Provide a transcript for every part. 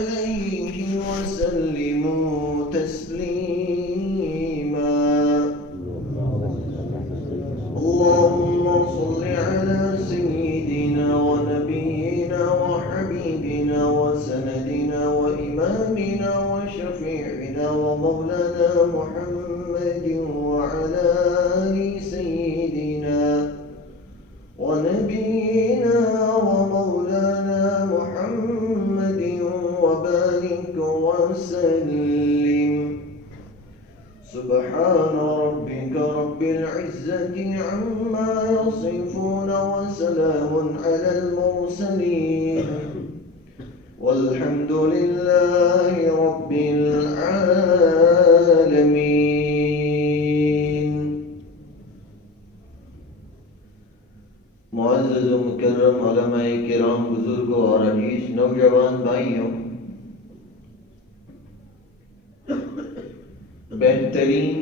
عليه وسلموا تسليما. اللهم صل على سيدنا ونبينا وحبيبنا وسندنا وإمامنا وشفيعنا ومولانا محمد وعلى آل سيدنا ونبينا ومولانا محمد وبارك وسلم. سبحان ربك رب العزة عما يصفون وسلام على المرسلين والحمد لله رب العالمين. معزز و مکرم علماء کرام، بزرگوں اور عزیز نوجوان بھائیوں، بہترین،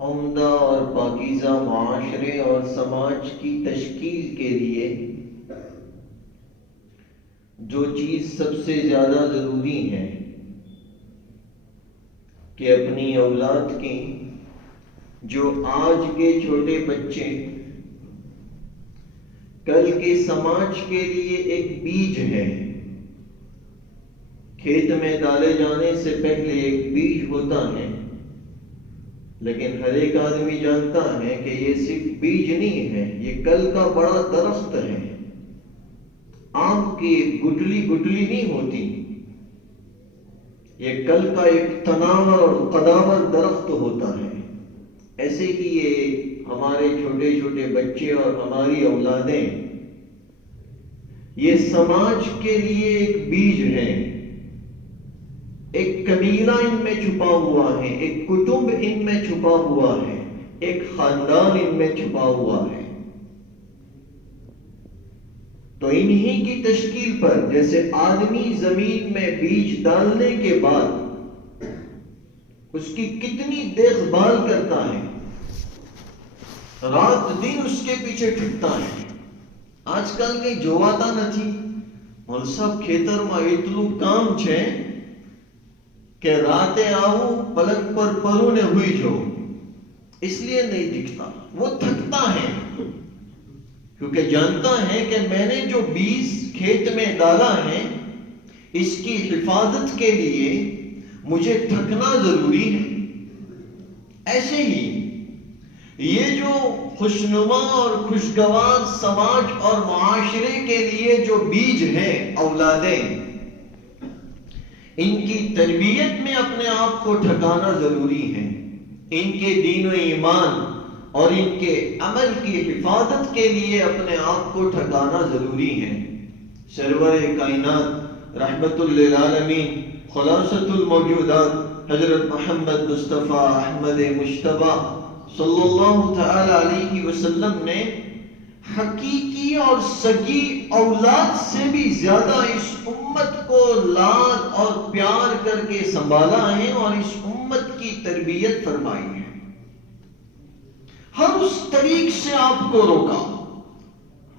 عمدہ اور پاکیزہ معاشرے اور سماج کی تشکیل کے لیے جو چیز سب سے زیادہ ضروری ہے کہ اپنی اولاد کی، جو آج کے چھوٹے بچے کل کے سماج کے لیے ایک بیج ہے، کھیت میں ڈالے جانے سے پہلے ایک بیج ہوتا ہے، لیکن ہر ایک آدمی جانتا ہے کہ یہ صرف بیج نہیں ہے، یہ کل کا بڑا درخت ہے. آم کی ایک گٹلی نہیں ہوتی، یہ کل کا ایک تناور اور قداور درخت ہوتا ہے. ایسے ہی یہ ہمارے چھوٹے چھوٹے بچے اور ہماری اولادیں یہ سماج کے لیے ایک بیج ہے. ایک قبیلہ ان میں چھپا ہوا ہے، ایک کٹمب ان میں چھپا ہوا ہے، ایک خاندان ان میں چھپا ہوا ہے. تو انہی کی تشکیل پر جیسے آدمی زمین میں بیج ڈالنے کے بعد اس کی کتنی دیکھ بھال کرتا ہے، رات دن اس کے پیچھے ٹھکتا ہے. آج کل کے جواتا نتھی، اور سب کھیتر میں اتلو کام چھے کہ راتیں آؤ پلنگ پر پرونے ہوئی جو، اس لیے نہیں دکھتا. وہ تھکتا ہے کیونکہ جانتا ہے کہ میں نے جو بیج کھیت میں ڈالا ہے اس کی حفاظت کے لیے مجھے تھکنا ضروری ہے. ایسے ہی یہ جو خوشنما اور خوشگوار سماج اور معاشرے کے لیے جو بیج ہے اولادیں، ان کی تربیت میں اپنے آپ کو ٹھکانا ضروری ہے. ان کے دین و ایمان اور ان کے عمل کی حفاظت کے لیے اپنے آپ کو ٹھکانا ضروری ہے. سرور کائنات رحمت للعالمین خلاصۃ الموجودات حضرت محمد مصطفیٰ احمد مجتبیٰ صلی اللہ تعالی علیہ وسلم نے حقیقی اور سگی اولاد سے بھی زیادہ اس امت کو لاد اور پیار کر کے سنبھالا ہے اور اس امت کی تربیت فرمائی ہے. ہر اس طریق سے آپ کو روکا،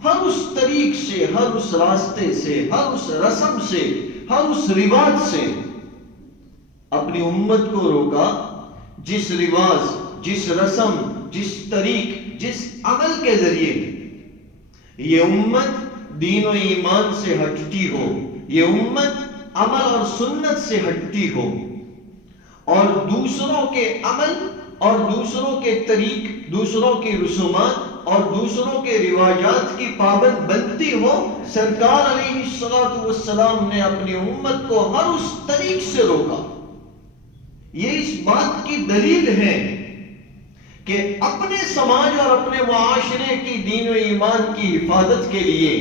ہر اس طریق سے، ہر اس راستے سے، ہر اس رسم سے، ہر اس رواج سے اپنی امت کو روکا جس رواج، جس رسم، جس طریق، جس عمل کے ذریعے یہ امت دین و ایمان سے ہٹتی ہو، یہ امت عمل اور سنت سے ہٹتی ہو اور دوسروں کے عمل اور دوسروں کے طریق، دوسروں کی رسومات اور دوسروں کے رواجات کی پابند بنتی ہو. سرکار علیہ السلام نے اپنی امت کو ہر اس طریق سے روکا. یہ اس بات کی دلیل ہے کہ اپنے سماج اور اپنے معاشرے کی دین و ایمان کی حفاظت کے لیے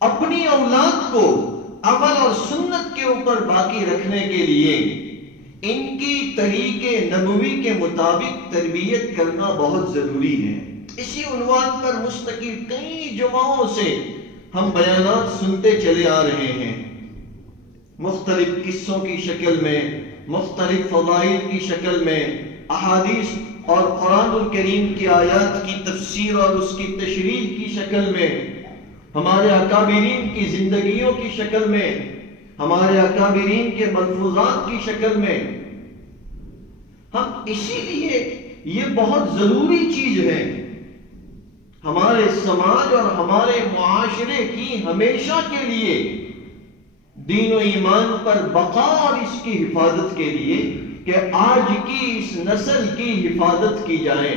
اپنی اولاد کو عمل اور سنت کے اوپر باقی رکھنے کے لیے ان کی طریق نبوی کے مطابق تربیت کرنا بہت ضروری ہے. اسی عنوان پر مستقل کئی جمعوں سے ہم بیانات سنتے چلے آ رہے ہیں، مختلف قصوں کی شکل میں، مختلف فضائل کی شکل میں، احادیث اور قرآن الکریم کی آیات کی تفسیر اور اس کی تشریح کی شکل میں، ہمارے اکابرین کی زندگیوں کی شکل میں ہمارے اکابرین کے ملفوظات کی شکل میں. ہم اسی لیے یہ بہت ضروری چیز ہے ہمارے سماج اور ہمارے معاشرے کی ہمیشہ کے لیے دین و ایمان پر بقا اور اس کی حفاظت کے لیے کہ آج کی اس نسل کی حفاظت کی جائے.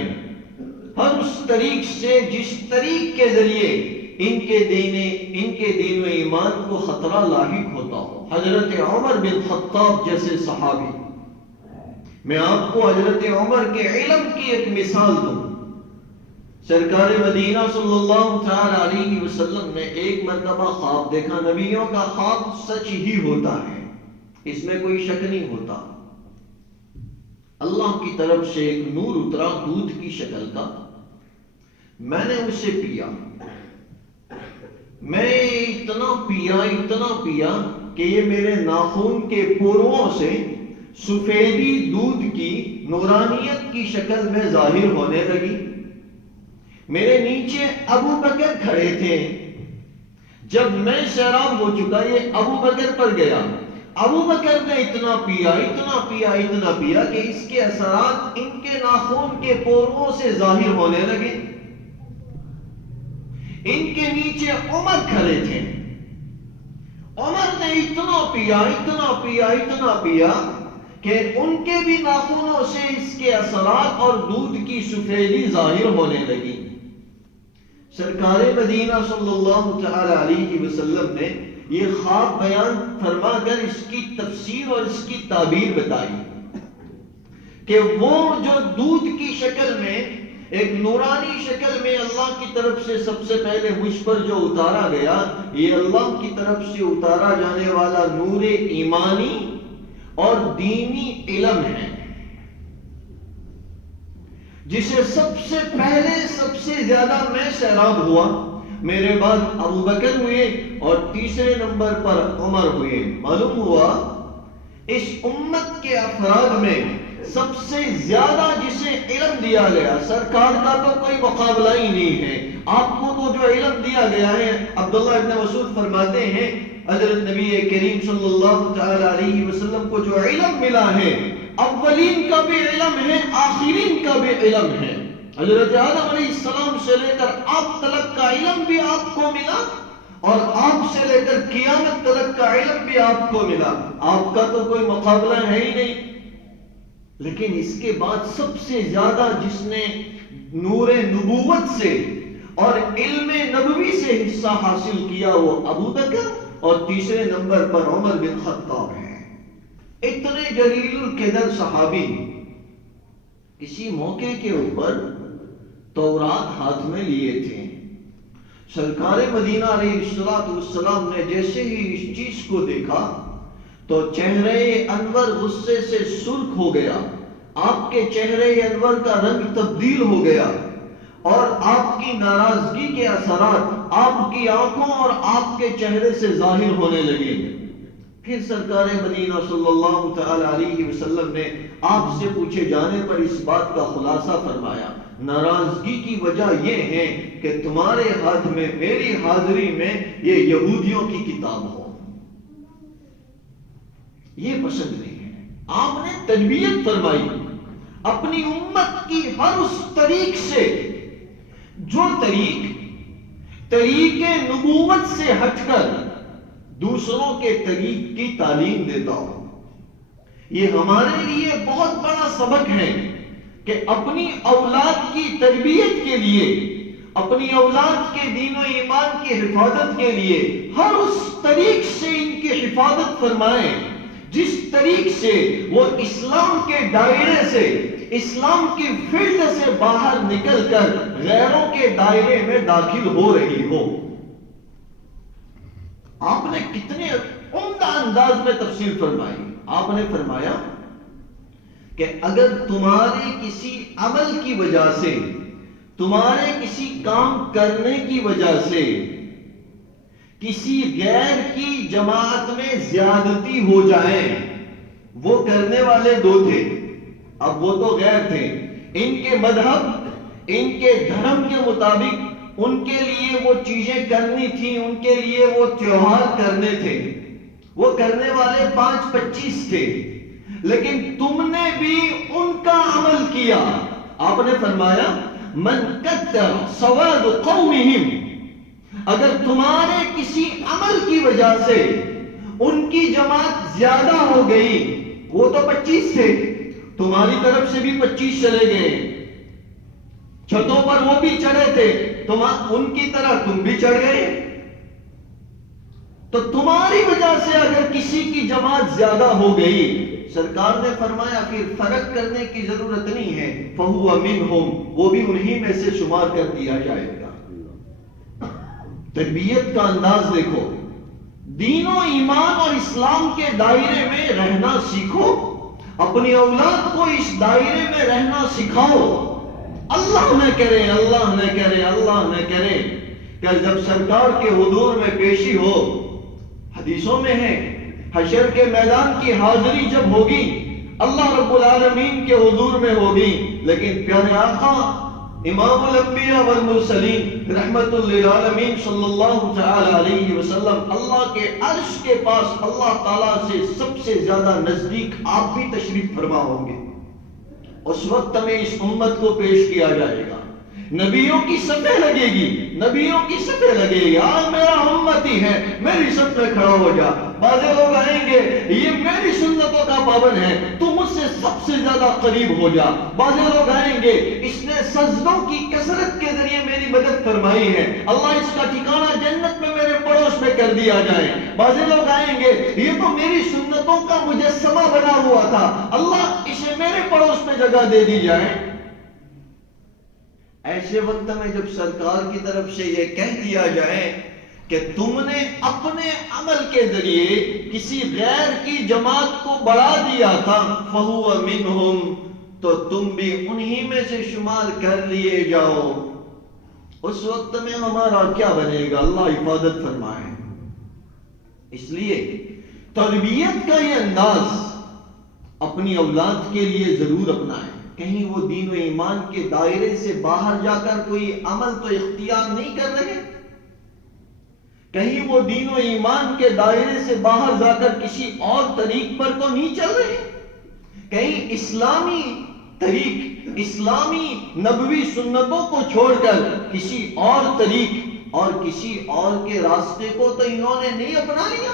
ہر اس طریق سے جس طریق کے ذریعے ان کے دین و ایمان کو خطرہ لاحق ہوتا ہو. حضرت عمر بن خطاب جیسے صحابی، میں آپ کو حضرت عمر کے علم کی ایک مثال دوں. سرکار مدینہ صلی اللہ تعالی علیہ وسلم نے ایک مرتبہ خواب دیکھا. نبیوں کا خواب سچ ہی ہوتا ہے، اس میں کوئی شک نہیں ہوتا. اللہ کی طرف سے ایک نور اترا دودھ کی شکل کا. میں نے اسے پیا. میں اتنا پیا کہ یہ میرے ناخن کے پوروں سے سفیدی دودھ کی نورانیت کی شکل میں ظاہر ہونے لگی. میرے نیچے ابو بکر کھڑے تھے. جب میں سیراب ہو چکا یہ ابو بکر پر گیا. ابو بکر نے اتنا پیا کہ اس کے اثرات ان کے ناخن کے پوروں سے ظاہر ہونے لگے. ان کے نیچے عمر کھڑے تھے. عمر نے اتنا پیا کہ ان کے بھی ناخنوں سے اس کے اثرات اور دودھ کی سفیدی ظاہر ہونے لگی. سرکار مدینہ صلی اللہ تعالی علیہ وسلم نے یہ خواب بیان فرما کر اس کی تفسیر اور اس کی تعبیر بتائی کہ وہ جو دودھ کی شکل میں ایک نورانی شکل میں اللہ کی طرف سے سب سے پہلے مجھ پر جو اتارا گیا، یہ اللہ کی طرف سے اتارا جانے والا نور ایمانی اور دینی علم ہے، جسے سب سے پہلے سب سے زیادہ میں سیراب ہوا. میرے بعد ابو بکر ہوئے اور تیسرے نمبر پر عمر ہوئے. معلوم ہوا اس امت کے افراد میں سب سے زیادہ جسے علم دیا گیا، سرکار کا تو کوئی مقابلہ ہی نہیں ہے. آپ کو تو جو علم دیا گیا ہے، عبداللہ ابن مسعود فرماتے ہیں حضرت نبی کریم صلی اللہ تعالی علیہ وسلم کو جو علم ملا ہے، اولین کا بھی علم ہے، آخرین کا بھی علم ہے. حضرت آدم علیہ السلام سے لے کر آپ تلک کا علم بھی آپ کو ملا اور آپ سے لے کر قیامت تلک کا علم بھی آپ کو ملا. آپ کا تو کوئی مقابلہ ہے ہی نہیں. لیکن اس کے بعد سب سے زیادہ جس نے نور نبوت سے اور علم نبوی سے حصہ حاصل کیا وہ ابو بکر اور تیسرے نمبر پر عمر بن خطاب ہے. اتنے جلیل القدر صحابی کسی موقع کے اوپر تورات ہاتھ میں لیے تھے. سرکار مدینہ علیہ السلام نے جیسے ہی اس چیز کو دیکھا تو چہرے انور غصے سے سرخ ہو گیا. آپ کے چہرے انور کا رنگ تبدیل ہو گیا اور آپ کی ناراضگی کے اثرات آپ کی آنکھوں اور آپ کے چہرے سے ظاہر ہونے لگے. پھر سرکار مدینہ صلی اللہ تعالی علیہ وسلم نے آپ سے پوچھے جانے پر اس بات کا خلاصہ فرمایا، ناراضگی کی وجہ یہ ہے کہ تمہارے ہاتھ میں میری حاضری میں یہ یہودیوں کی کتاب ہو. یہ پسند نہیں ہے. آپ نے تربیت فرمائی اپنی امت کی ہر اس طریق سے جو طریق نبوت سے ہٹ کر دوسروں کے طریق کی تعلیم دیتا ہو. یہ ہمارے لیے بہت بڑا سبق ہے کہ اپنی اولاد کی تربیت کے لیے، اپنی اولاد کے دین و ایمان کی حفاظت کے لیے ہر اس طریق سے ان کی حفاظت فرمائیں جس طریق سے وہ اسلام کے دائرے سے، اسلام کی فیلڈ سے باہر نکل کر غیروں کے دائرے میں داخل ہو رہی ہو. آپ نے کتنے عمدہ انداز میں تفصیل فرمائی. آپ نے فرمایا کہ اگر تمہارے کسی عمل کی وجہ سے، تمہارے کسی کام کرنے کی وجہ سے کسی غیر کی جماعت میں زیادتی ہو جائے، وہ کرنے والے دو تھے، اب وہ تو غیر تھے، ان کے مذہب، ان کے دھرم کے مطابق ان کے لیے وہ چیزیں کرنی تھی، ان کے لیے وہ تیوہار کرنے تھے، وہ کرنے والے 5-25 تھے، لیکن تم نے بھی ان کا عمل کیا۔ آپ نے فرمایا من کثر سواد قومہم، اگر تمہارے کسی عمل کی وجہ سے ان کی جماعت زیادہ ہو گئی، وہ تو 25 تھے، تمہاری طرف سے بھی 25 چلے گئے، چھتوں پر وہ بھی چڑھے تھے، ان کی طرح تم بھی چڑھ گئے، تو تمہاری وجہ سے اگر کسی کی جماعت زیادہ ہو گئی، سرکار نے فرمایا پھر فرق کرنے کی ضرورت نہیں ہے، فَهُوَ مِنْهُمْ، وہ بھی انہی میں سے شمار کر دیا جائے گا۔ تربیت کا انداز دیکھو، دین و ایمان اور اسلام کے دائرے میں رہنا سیکھو، اپنی اولاد کو اس دائرے میں رہنا سکھاؤ۔ اللہ نہ کرے، اللہ نہ کرے، اللہ نہ کرے کہ جب سرکار کے حضور میں پیشی ہو، حدیثوں میں ہے حشر کے میدان کی حاضری جب ہوگی، اللہ رب العالمین کے حضور میں ہوگی، لیکن پیارے آقا امام الانبیاء والمرسلین رحمت للعالمین صلی اللہ تعالی علیہ وسلم اللہ کے عرش کے پاس اللہ تعالیٰ سے سب سے زیادہ نزدیک آپ بھی تشریف فرما ہوں گے۔ اس وقت ہمیں اس امت کو پیش کیا جائے گا، نبیوں کی صفیں لگے گی، نبیوں کی صفیں لگے گی، آج میرا امتی ہے میری صف میں کھڑا ہو جا۔ بعضے لوگ آئیں گے یہ میری سنتوں کا پابند ہے، تو مجھ سے سب سے زیادہ قریب ہو جا۔ بعضے لوگ آئیں گے اس نے سجدوں کی کثرت کے ذریعے میری مدد فرمائی ہے، اللہ اس کا ٹھکانہ جنت میں میرے پڑوس میں کر دیا جائے۔ بعضے لوگ آئیں گے یہ تو میری سنتوں کا مجسمہ بنا ہوا تھا، اللہ اسے میرے پڑوس میں جگہ دے دی جائے۔ ایسے وقت میں جب سرکار کی طرف سے یہ کہہ دیا جائے کہ تم نے اپنے عمل کے ذریعے کسی غیر کی جماعت کو بڑھا دیا تھا، فَهُوَ مِنْهُمْ، تو تم بھی انہی میں سے شمار کر لیے جاؤ۔ اس وقت میں ہمارا کیا بنے گا؟ اللہ حفاظت فرمائے۔ اس لیے تربیت کا یہ انداز اپنی اولاد کے لیے ضرور اپنائیں۔ کہیں وہ دین و ایمان کے دائرے سے باہر جا کر کوئی عمل تو اختیار نہیں کر رہے، کہیں وہ دین و ایمان کے دائرے سے باہر جا کر کسی اور طریق پر تو نہیں چل رہے، کہیں اسلامی طریق، اسلامی نبوی سنتوں کو چھوڑ کر کسی اور طریق اور کسی اور کے راستے کو تو انہوں نے نہیں اپنا لیا۔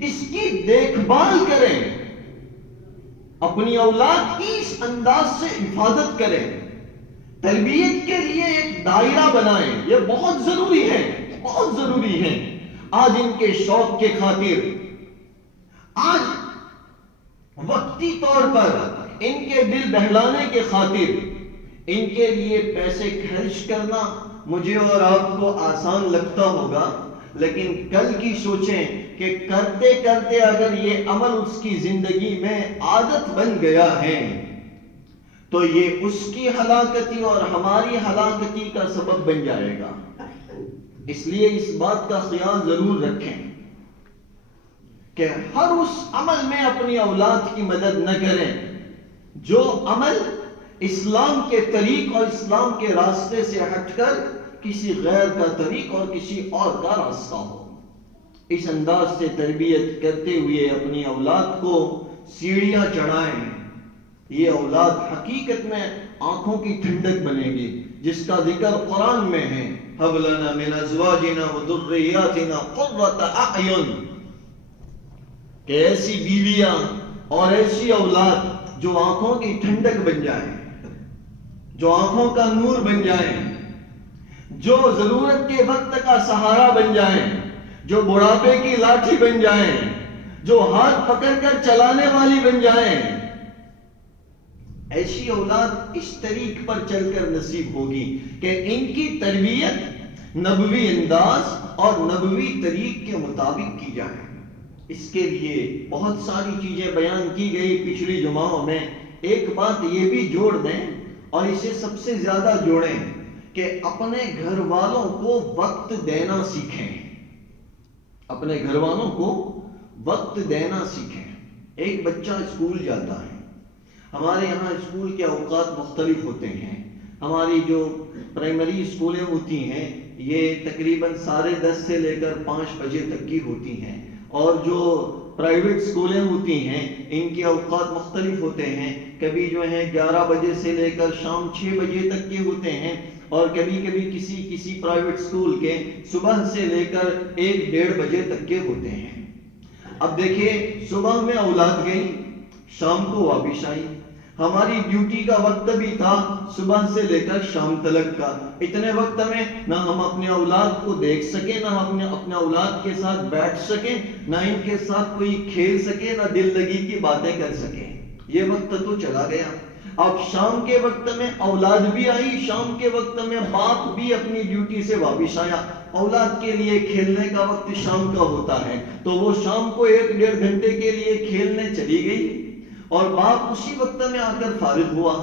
اس کی دیکھ بھال کریں، اپنی اولاد کی اس انداز سے حفاظت کریں، تربیت کے لیے ایک دائرہ بنائیں، یہ بہت ضروری ہے، بہت ضروری ہے۔ آج ان کے شوق کے خاطر، آج وقتی طور پر ان کے دل بہلانے کے خاطر ان کے لیے پیسے خرچ کرنا مجھے اور آپ کو آسان لگتا ہوگا، لیکن کل کی سوچیں کہ کرتے کرتے اگر یہ عمل اس کی زندگی میں عادت بن گیا ہے تو یہ اس کی ہلاکتی اور ہماری ہلاکتی کا سبب بن جائے گا۔ اس لیے اس بات کا خیال ضرور رکھیں کہ ہر اس عمل میں اپنی اولاد کی مدد نہ کریں جو عمل اسلام کے طریق اور اسلام کے راستے سے ہٹ کر کسی غیر کا طریق اور کسی اور کا راستہ ہو۔ اس انداز سے تربیت کرتے ہوئے اپنی اولاد کو سیڑھیاں چڑھائیں، یہ اولاد حقیقت میں آنکھوں کی ٹھنڈک بنے گی، جس کا ذکر قرآن میں ہے، هَبْ لَنَا مِنْ أَزْوَاجِنَا وَذُرِّيَّاتِنَا قُرَّةَ أَعْيُنٍ، کہ ایسی بیویاں اور ایسی اولاد جو آنکھوں کی ٹھنڈک بن جائیں، جو آنکھوں کا نور بن جائیں، جو ضرورت کے وقت کا سہارا بن جائیں، جو بڑھاپے کی لاٹھی بن جائیں، جو ہاتھ پکڑ کر چلانے والی بن جائیں، ایسی اولاد اس طریق پر چل کر نصیب ہوگی کہ ان کی تربیت نبوی انداز اور نبوی طریق کے مطابق کی جائے۔ اس کے لیے بہت ساری چیزیں بیان کی گئی پچھلی جمعوں میں، ایک بات یہ بھی جوڑ دیں اور اسے سب سے زیادہ جوڑیں کہ اپنے گھر والوں کو وقت دینا سیکھیں، اپنے گھر والوں کو وقت دینا سیکھیں۔ ایک بچہ اسکول جاتا ہے، ہمارے یہاں اسکول کے اوقات مختلف ہوتے ہیں، ہماری جو پرائمری اسکولیں ہوتی ہیں یہ تقریباً 10:30 سے لے کر 5 بجے تک کی ہوتی ہیں، اور جو پرائیویٹ سکولیں ہوتی ہیں ان کے اوقات مختلف ہوتے ہیں، کبھی جو ہے 11 بجے سے لے کر شام 6 بجے تک کے ہوتے ہیں، اور کبھی کبھی کسی پرائیویٹ سکول کے صبح سے لے کر 1-1:30 بجے تک کے ہوتے ہیں۔ اب دیکھیے، صبح میں اولاد گئی، شام کو واپس آئی، ہماری ڈیوٹی کا وقت بھی تھا صبح سے لے کر شام تلک کا۔ اتنے وقت میں نہ ہم اپنے اولاد کو دیکھ سکیں، نہ ہم اپنے اولاد کے ساتھ بیٹھ سکیں، نہ ان کے ساتھ کوئی کھیل سکے، نہ دل لگی کی باتیں کر سکیں۔ یہ وقت تو چلا گیا۔ اب شام کے وقت میں اولاد بھی آئی، شام کے وقت میں باپ بھی اپنی ڈیوٹی سے واپس آیا۔ اولاد کے لیے کھیلنے کا وقت شام کا ہوتا ہے، تو وہ شام کو 1-1.5 گھنٹے کے لیے کھیلنے چلی گئی، اور باپ اسی وقت میں آ کر فارغ ہوا۔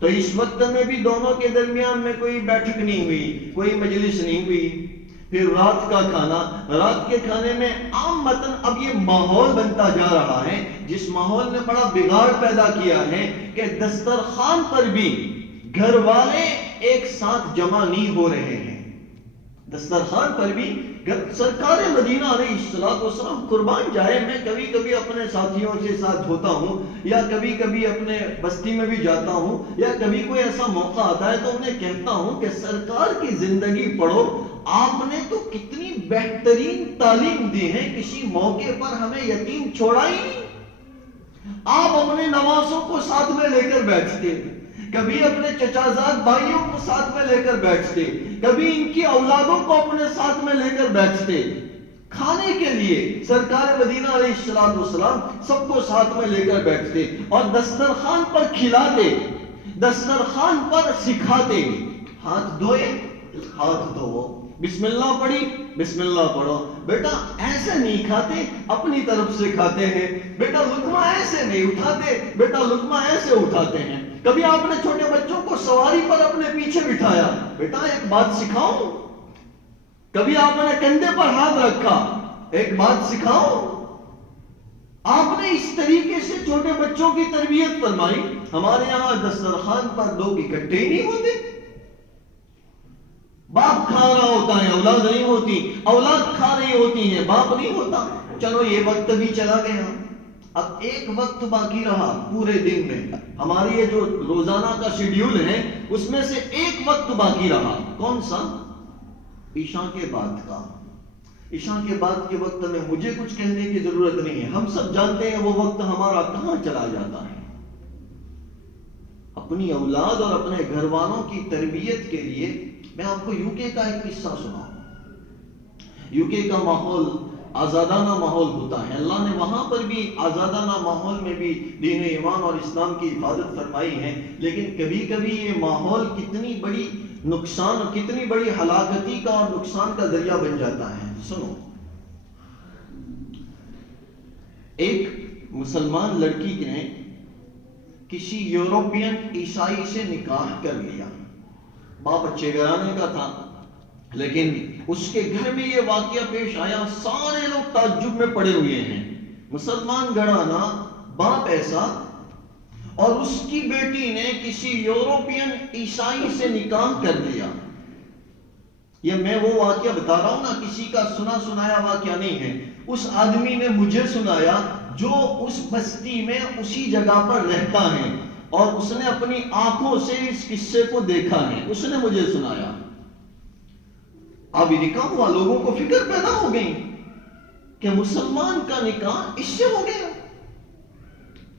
تو اس وقت میں بھی دونوں کے درمیان میں کوئی بیٹھک نہیں ہوئی، کوئی مجلس نہیں ہوئی۔ پھر رات کا کھانا، رات کے کھانے میں عام متن اب یہ ماحول بنتا جا رہا ہے، جس ماحول نے بڑا بگاڑ پیدا کیا ہے کہ دسترخوان پر بھی گھر والے ایک ساتھ جمع نہیں ہو رہے ہیں۔ دسترخوان پر بھی سرکار مدینہ علیہ السلام قربان جائے، میں کبھی کبھی اپنے ساتھیوں کے ساتھ ہوتا ہوں، یا کبھی کبھی اپنے بستی میں بھی جاتا ہوں، یا کبھی کوئی ایسا موقع آتا ہے تو انہیں کہتا ہوں کہ سرکار کی زندگی پڑھو، آپ نے تو کتنی بہترین تعلیم دی ہے، کسی موقع پر ہمیں یتیم چھوڑا ہی نہیں۔ آپ اپنے نوازوں کو ساتھ میں لے کر بیٹھتے، کبھی اپنے چچازاد بھائیوں کو ساتھ میں لے کر بیٹھتے، کبھی ان کی اولادوں کو اپنے ساتھ میں لے کر بیٹھتے، کھانے کے لیے سرکار مدینہ علیہ السلام سب کو ساتھ میں لے کر بیٹھتے، اور دسترخوان پر کھلاتے، دسترخوان پر سکھاتے، ہاتھ دھوئے، ہاتھ دھو، بسم اللہ پڑھی، بسم اللہ پڑھو، بیٹا ایسے نہیں کھاتے، اپنی طرف سے کھاتے ہیں، بیٹا لقمہ ایسے نہیں اٹھاتے، بیٹا لقمہ ایسے اٹھاتے ہیں۔ کبھی آپ نے چھوٹے بچوں کو سواری پر اپنے پیچھے بٹھایا، بیٹا ایک بات سکھاؤں۔ کبھی آپ نے کندھے پر ہاتھ رکھا، ایک بات سکھاؤں۔ آپ نے اس طریقے سے چھوٹے بچوں کی تربیت فرمائی۔ ہمارے یہاں دسترخوان پر لوگ اکٹھے ہی نہیں ہوتے، باپ کھا رہا ہوتا ہے، اولاد نہیں ہوتی، اولاد کھا رہی ہوتی ہے، باپ نہیں ہوتا۔ چلو یہ وقت بھی چلا گیا، اب ایک وقت باقی رہا پورے دن میں۔ ہماری یہ جو روزانہ کا شیڈیول ہے اس میں سے ایک وقت باقی رہا، کون سا؟ عشاء کے بعد کا۔ عشاء کے بعد کے وقت میں مجھے کچھ کہنے کی ضرورت نہیں ہے، ہم سب جانتے ہیں وہ وقت ہمارا کہاں چلا جاتا ہے۔ اپنی اولاد اور اپنے گھر والوں کی تربیت کے لیے میں آپ کو UK کا ایک قصہ سناؤں۔ UK کا ماحول آزادانہ ماحول ہوتا ہے، اللہ نے وہاں پر بھی آزادانہ ماحول میں بھی دین ایمان اور اسلام کی حفاظت فرمائی ہے، لیکن کبھی کبھی یہ ماحول کتنی بڑی نقصان، کتنی بڑی ہلاکتی کا اور نقصان کا ذریعہ بن جاتا ہے۔ سنو، ایک مسلمان لڑکی نے کسی یورپین عیسائی سے نکاح کر لیا، باپ اچھے گھرانے کا تھا، لیکن اس کے گھر میں یہ واقعہ پیش آیا، سارے لوگ تعجب میں پڑے ہوئے ہیں۔ مسلمان گھرانہ، باپ ایسا، اور اس کی بیٹی نے کسی یورپین عیسائی سے نکاح کر لیا۔ یہ میں وہ واقعہ بتا رہا ہوں نا، کسی کا سنا سنایا واقعہ نہیں ہے، اس آدمی نے مجھے سنایا جو اس بستی میں اسی جگہ پر رہتا ہے، اور اس نے اپنی آنکھوں سے اس قصے کو دیکھا ہے، اس نے مجھے سنایا۔ اب نکاح ہوا، لوگوں کو فکر پیدا ہو گئی کہ مسلمان کا نکاح اس سے ہو گیا۔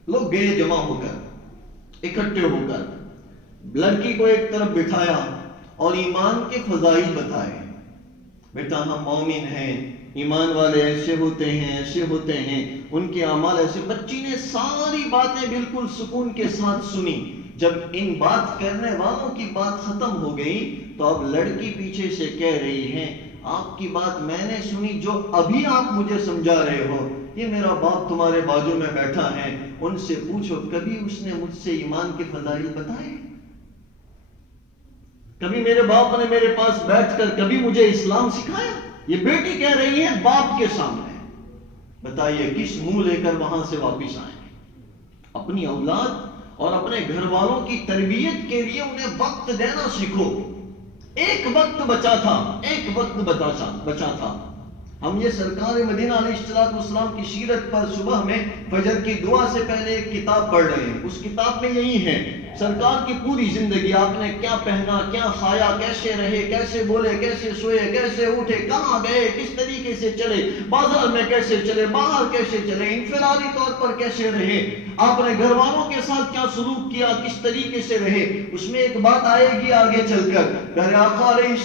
لوگ گئے جمع ہو کر، اکٹھے ہو کر، لڑکی کو ایک طرف بٹھایا اور ایمان کے فضائل بتائے، بیٹا ہم مومن ہیں، ایمان والے ایسے ہوتے ہیں، ایسے ہوتے ہیں، ان کے اعمال ایسے۔ بچی نے ساری باتیں بالکل سکون کے ساتھ سنی۔ جب ان بات کرنے والوں کی بات ختم ہو گئی تو اب لڑکی پیچھے سے کہہ رہی ہے، آپ کی بات میں نے سنی، جو ابھی آپ مجھے سمجھا رہے ہو، یہ میرا باپ تمہارے بازو میں بیٹھا ہے، ان سے پوچھو کبھی اس نے مجھ سے ایمان کے فضائل بتائے؟ کبھی میرے باپ نے میرے پاس بیٹھ کر کبھی مجھے اسلام سکھایا؟ یہ بیٹی کہہ رہی ہے باپ کے سامنے۔ بتائیے کس منہ لے کر وہاں سے واپس آئیں؟ اپنی اولاد اور اپنے گھر والوں کی تربیت کے لیے انہیں وقت دینا سیکھو۔ ایک وقت بچا تھا، ایک وقت بچا تھا، ہم یہ سرکار مدینہ علیہ السلام کی سیرت پر صبح میں فجر کی دعا سے پہلے ایک کتاب پڑھ رہے ہیں. اس کتاب میں یہی ہے سرکار کی پوری زندگی، آپ نے کیا پہنا، کیا کھایا، کیسے رہے، کیسے بولے، کیسے سوئے، کیسے اٹھے، کہاں گئے، کس طریقے سے چلے، بازار میں کیسے چلے، باہر کیسے چلے، انفرادی طور پر کیسے رہے، آپ نے گھر والوں کے ساتھ کیا سلوک کیا، کس طریقے سے رہے. اس میں ایک بات آئے گی آگے چل کر. پیارے آقا علیہ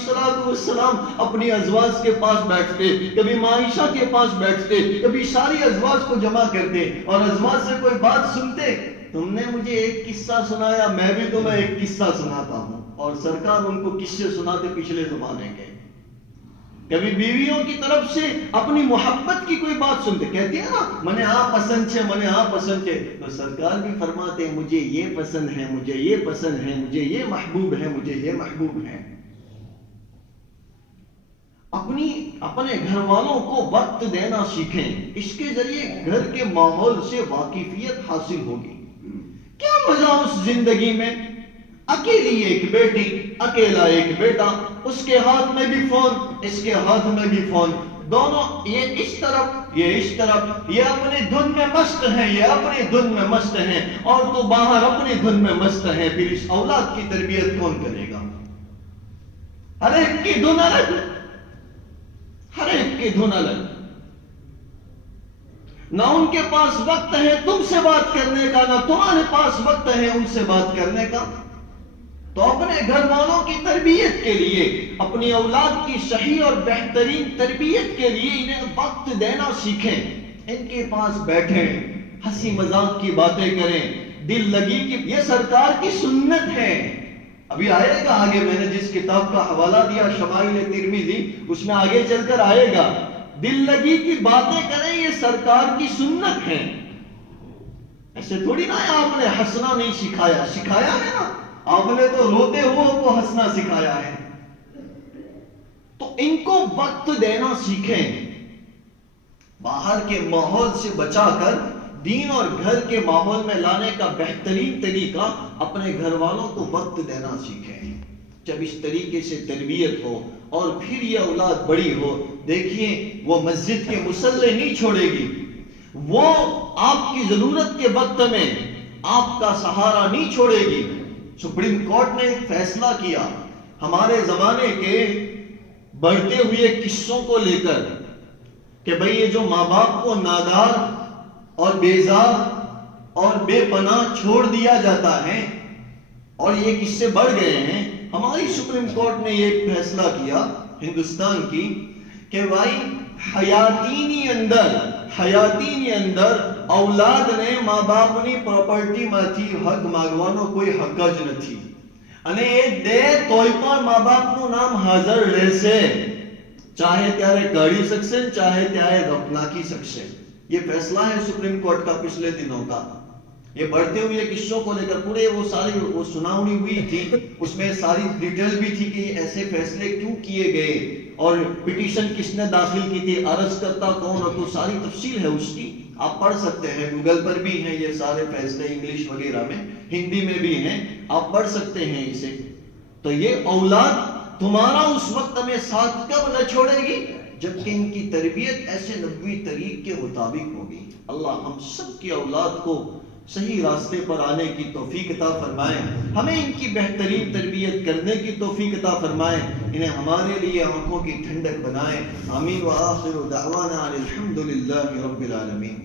السلام اپنی ازواج کے پاس بیٹھتے، کبھی معائشہ کے پاس بیٹھتے، کبھی ساری ازواج کو جمع کرتے اور ازواج سے کوئی بات سنتے. تم نے مجھے ایک قصہ سنایا، میں بھی تمہیں ایک قصہ سناتا ہوں. اور سرکار ان کو قصے سناتے پچھلے زمانے کے. کبھی بیویوں کی طرف سے اپنی محبت کی کوئی بات سنتے، کہتی ہے نا منے آپ پسند چھے، منے آپ پسند چھے، تو سرکار بھی فرماتے ہیں مجھے یہ پسند ہے، مجھے یہ پسند ہے، مجھے یہ محبوب ہے، مجھے یہ محبوب ہے. اپنے گھر والوں کو وقت دینا سیکھیں. اس کے ذریعے گھر کے ماحول سے واقفیت حاصل ہوگی. کیا مزہ اس زندگی میں، اکیلی ایک بیٹی، اکیلا ایک بیٹا، اس کے ہاتھ میں بھی فون، اس کے ہاتھ میں بھی فون، دونوں یہ اس طرف یہ اس طرف، یہ اپنی دھن میں مست ہیں، یہ اپنی دھن میں مست ہیں، اور تو باہر اپنی دھن میں مست ہیں. پھر اس اولاد کی تربیت کون کرے گا؟ ہر ایک کی دھن الگ، ہر ایک کی دھن الگ. نہ ان کے پاس وقت ہے تم سے بات کرنے کا، نہ تمہارے پاس وقت ہے ان سے بات کرنے کا. تو اپنے گھر والوں کی تربیت کے لیے، اپنی اولاد کی صحیح اور بہترین تربیت کے لیے انہیں وقت دینا سیکھیں. ان کے پاس بیٹھیں، ہنسی مذاق کی باتیں کریں، دل لگی کی. یہ سرکار کی سنت ہے. ابھی آئے گا آگے، میں نے جس کتاب کا حوالہ دیا شمائل ترمذی، اس میں آگے چل کر آئے گا. دل لگی کی باتیں کریں، یہ سرکار کی سنت ہے. ایسے تھوڑی نہ آپ نے ہنسنا نہیں سکھایا، سکھایا ہے نا، آپ نے تو روتے ہوئے کو ہنسنا سکھایا ہے. تو ان کو وقت دینا سیکھیں. باہر کے ماحول سے بچا کر دین اور گھر کے ماحول میں لانے کا بہترین طریقہ اپنے گھر والوں کو وقت دینا سیکھیں. جب اس طریقے سے تربیت ہو اور پھر یہ اولاد بڑی ہو، دیکھیے وہ مسجد کے مصلے نہیں چھوڑے گی، وہ آپ کی ضرورت کے وقت میں آپ کا سہارا نہیں چھوڑے گی. سپریم کورٹ نے ایک فیصلہ کیا ہمارے زمانے کے بڑھتے ہوئے قصوں کو لے کر کہ بھئی یہ جو ماں باپ کو نادار اور بیزار اور بے پناہ چھوڑ دیا جاتا ہے اور یہ قصے بڑھ گئے ہیں. ہماری سپریم کورٹ نے یہ فیصلہ کیا ہندوستان کی کہ بھائی حیاتینی اندر اولاد نے ماں باپ ની પ્રોપર્ટી માંથી હક માંગવાનો કોઈ હક જ નથી અને એ દે તોય પણ મા બાપનું નામ હાજર રહેશે, ચાહે ત્યારે કાઢી શકશે, ચાહે ત્યારે નાખી શકશે. یہ فیصلہ ہے سپریم کورٹ کا پچھلے دنوں کا. یہ بڑھتے ہوئے قصوں کو لے کر پورے وہ ساری وہ سناوی ہوئی تھی، اس میں ساری ڈیٹیل بھی تھی کہ ایسے فیصلے کیوں کیے گئے اور پٹیشن کس نے داخل کی تھی، عرض کرتا کون، اور تو ساری تفصیل ہے اس کی. آپ پڑھ سکتے ہیں، گوگل پر بھی ہیں یہ سارے فیصلے، انگلش وغیرہ میں، ہندی میں بھی ہیں، آپ پڑھ سکتے ہیں اسے. تو یہ اولاد تمہارا اس وقت میں ساتھ کب نہ چھوڑے گی جبکہ ان کی تربیت ایسے نبوی طریق کے مطابق ہوگی. اللہ ہم سب کی اولاد کو صحیح راستے پر آنے کی توفیق عطا فرمائے، ہمیں ان کی بہترین تربیت کرنے کی توفیق عطا فرمائے، انہیں ہمارے لیے آنکھوں کی ٹھنڈک بنائے. آمین. وآخر دعوانا الحمد للہ رب العالمین.